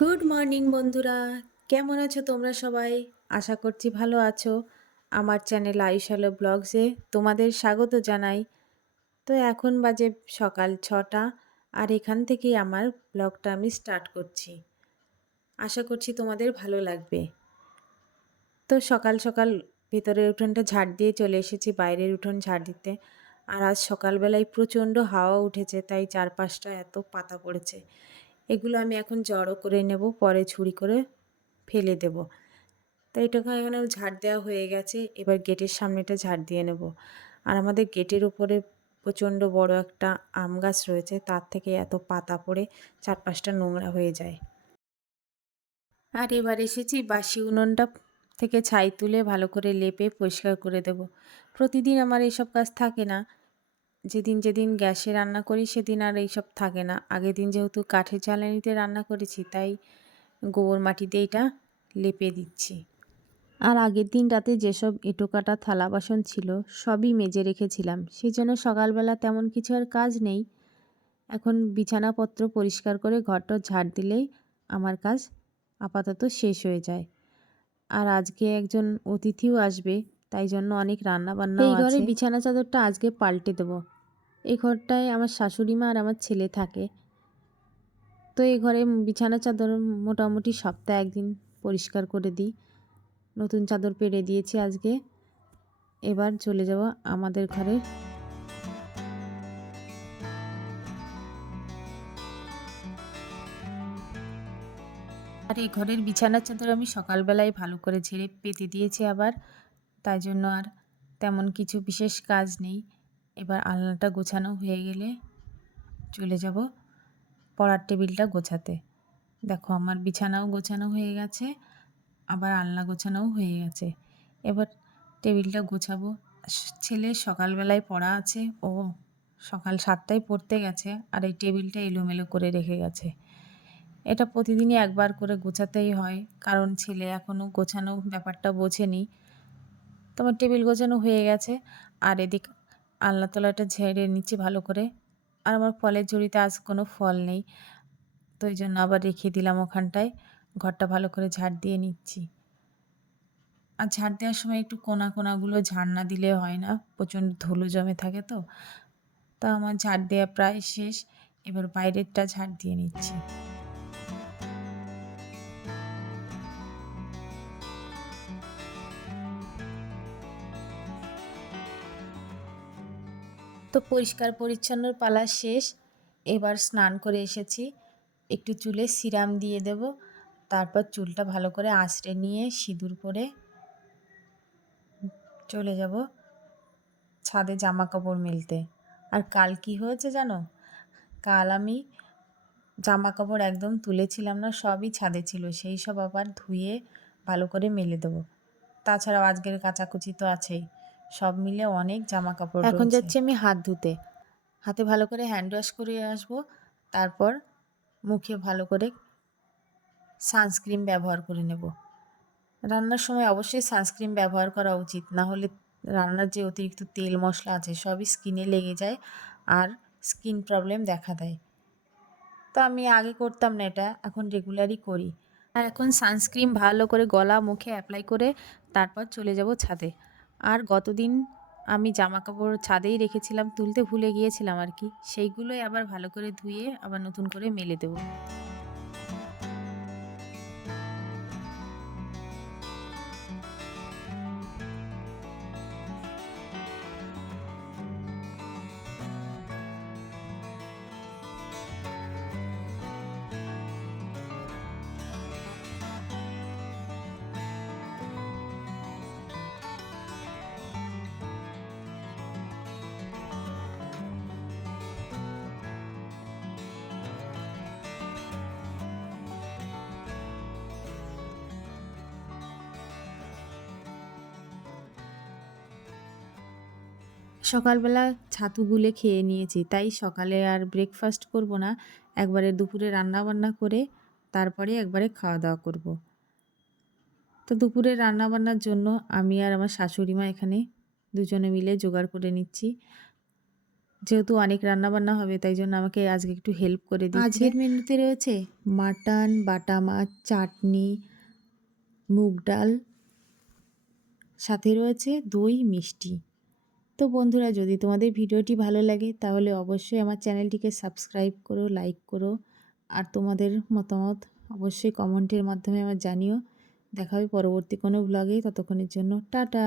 Good morning বন্ধুরা। কেমন আছো তোমরা সবাই? আশা করছি ভালো আছো। আমার চ্যানেল আইসালো ব্লগসে তোমাদের স্বাগত জানাই। তো এখন বাজে সকাল ছটা, আর এখান থেকেই আমার ব্লগটা আমি স্টার্ট করছি। আশা করছি তোমাদের ভালো লাগবে। তো সকাল সকাল ভেতরের উঠোনটা ঝাড় দিয়ে চলে এসেছি, বাইরের উঠোন ঝাড় দিতে। আর আজ সকালবেলায় প্রচণ্ড হাওয়া উঠেছে, তাই চারপাশটা এত পাতা পড়েছে। এগুলো আমি এখন জড়ো করে নেব, পরে ছুরি করে ফেলে দেব। তো এটাকে এখানে ঝাড় দেওয়া হয়ে গেছে, এবার গেটের সামনেটা ঝাড় দিয়ে নেব। আর আমাদের গেটের উপরে প্রচণ্ড বড় একটা আম গাছ রয়েছে, তার থেকে এত পাতা পড়ে চারপাশটা নোংরা হয়ে যায়। আর এবার এসেছি বাসি উনুনটা থেকে ছাই তুলে ভালো করে লেপে পরিষ্কার করে দেব। প্রতিদিন আমার এসব কাজ থাকে না যেদিন যেদিন গ্যাসে রান্না করি সেদিন আর এইসব থাকে না। আগের দিন যেহেতু কাঠের জ্বালানিতে রান্না করেছি তাই গোবর মাটিতে এটা লেপে দিচ্ছি। আর আগের দিন রাতে যেসব এঁটো কাটা থালা বাসন ছিল সবই মেজে রেখেছিলাম। সেই জন্য সকালবেলা তেমন কিছু আর কাজ নেই। এখন বিছানাপত্র পরিষ্কার করে ঘরটা ঝাড় দিলেই আমার কাজ আপাতত শেষ হয়ে যায়। আর আজকে একজন অতিথিও আসবে তাই জন্য অনেক রান্না বান্না এই ঘরে বিছানা চাদরটা আজকে পাল্টে দেবো। এই ঘরটায় আমার শাশুড়ি মা আর আমার ছেলে থাকে। তো এই ঘরে বিছানা চাদর মোটামুটি সপ্তাহে একদিন পরিষ্কার করে দিই। নতুন চাদর পেরে দিয়েছি আজকে। এবার চলে যাব আমাদের ঘরে। আর এই ঘরের বিছানার চাদর আমি সকালবেলায় ভালো করে ঝেড়ে পেতে দিয়েছি আবার। তাই জন্য আর তেমন কিছু বিশেষ কাজ নেই। এবার আলনাটা গোছানো হয়ে গেলে চলে যাব পড়ার টেবিলটা গোছাতে। দেখো আমার বিছানাও গোছানো হয়ে গেছে, আবার আলনা গোছানোও হয়ে গেছে। এবার টেবিলটা গোছাবো। ছেলে সকালবেলায় পড়া আছে, ও সকাল সাতটায় পড়তে গেছে আর এই টেবিলটা এলোমেলো করে রেখে গেছে। এটা প্রতিদিনই একবার করে গোছাতেই হয়, কারণ ছেলে এখনও গোছানো ব্যাপারটা বোঝেনি। তোমার টেবিল গোছানো হয়ে গেছে, আর এদিক আলনা তলাটা ঝেড়ে নিচ্ছি ভালো করে। আর আমার ফলের ঝুড়িতে আজ কোনো ফল নেই। তো ওই জন্য আবার রেখে দিলাম ওখানটায়। ঘরটা ভালো করে ঝাড় দিয়ে নিচ্ছি। আর ঝাড় দেওয়ার সময় একটু কোনা কোনাগুলো ঝাড় না দিলে হয় না। প্রচণ্ড ধুলো জমে থাকে তো। তা আমার ঝাড় দেওয়া প্রায় শেষ। এবার বাইরেরটা ঝাড় দিয়ে নিচ্ছি। তো পরিষ্কার পরিচ্ছন্নর পালা শেষ। এবার স্নান করে এসেছি। একটু চুলে সিরাম দিয়ে দেব। তারপর চুলটা ভালো করে আঁচড়ে নিয়ে সিঁদুর পরে চলে যাব ছাদে জামা কাপড় মেলতে। আর কাল কি হয়েছে জানো? কাল আমি জামা কাপড় একদম তুলেছিলাম না, সবই ছাদে ছিল। সেই সব আবার ধুয়ে ভালো করে মেলে দেবো। তাছাড়াও আজকের কাচাকুচি তো আছেই। সব মিলে অনেক জামা কাপড় এখন যাচ্ছি আমি হাত ধুতে। হাতে ভালো করে হ্যান্ড ওয়াশ করে আসব তারপর মুখে ভালো করে সানস্ক্রিন ব্যবহার করে নেব। রান্নার সময় অবশ্যই সানস্ক্রিন ব্যবহার করা উচিত না হলে রান্নার যে অতিরিক্ত তেল মশলা আছে সবই স্কিনে লেগে যায় আর স্কিন প্রবলেম দেখা দেয়। তো আমি আগে করতাম না এটা এখন রেগুলারই করি। আর এখন সানস্ক্রিন ভালো করে গলা মুখে অ্যাপ্লাই করে তারপর চলে যাব ছাদে। আর গতদিন আমি জামা কাপড় ছাদেই রেখেছিলাম, তুলতে ভুলে গিয়েছিলাম আর কি। সেইগুলোই আবার ভালো করে ধুয়ে আবার নতুন করে মেলে দেবো। সকালবেলা ছাতু গুলে খেয়ে নিয়েছি, তাই সকালে আর ব্রেকফাস্ট করব না। একবারে দুপুরে রান্না বান্না করে তারপরে একবারে খাওয়া দাওয়া করব। তো দুপুরে রান্না বান্নার জন্য আমি আর আমার শাশুড়ি মা এখানে দুজনে মিলে জোগাড় করে নিচ্ছি। যেহেতু অনেক রান্নাবান্না হবে, তাই জন্য আমাকে আজকে একটু হেল্প করে দিচ্ছে। আজকের মেনুতে রয়েছে মাটন, বাটা মাছ, চাটনি, মুগ ডাল, সাথে রয়েছে দই, মিষ্টি। তো বন্ধুরা, যদি তোমাদের ভিডিওটি ভালো লাগে, তাহলে অবশ্যই আমার চ্যানেলটিকে সাবস্ক্রাইব করো, লাইক করো, আর তোমাদের মতামত অবশ্যই কমেন্টের মাধ্যমে আমার জানিও। দেখা হবে পরবর্তী কোনো ব্লগে, ততক্ষণের জন্য টাটা।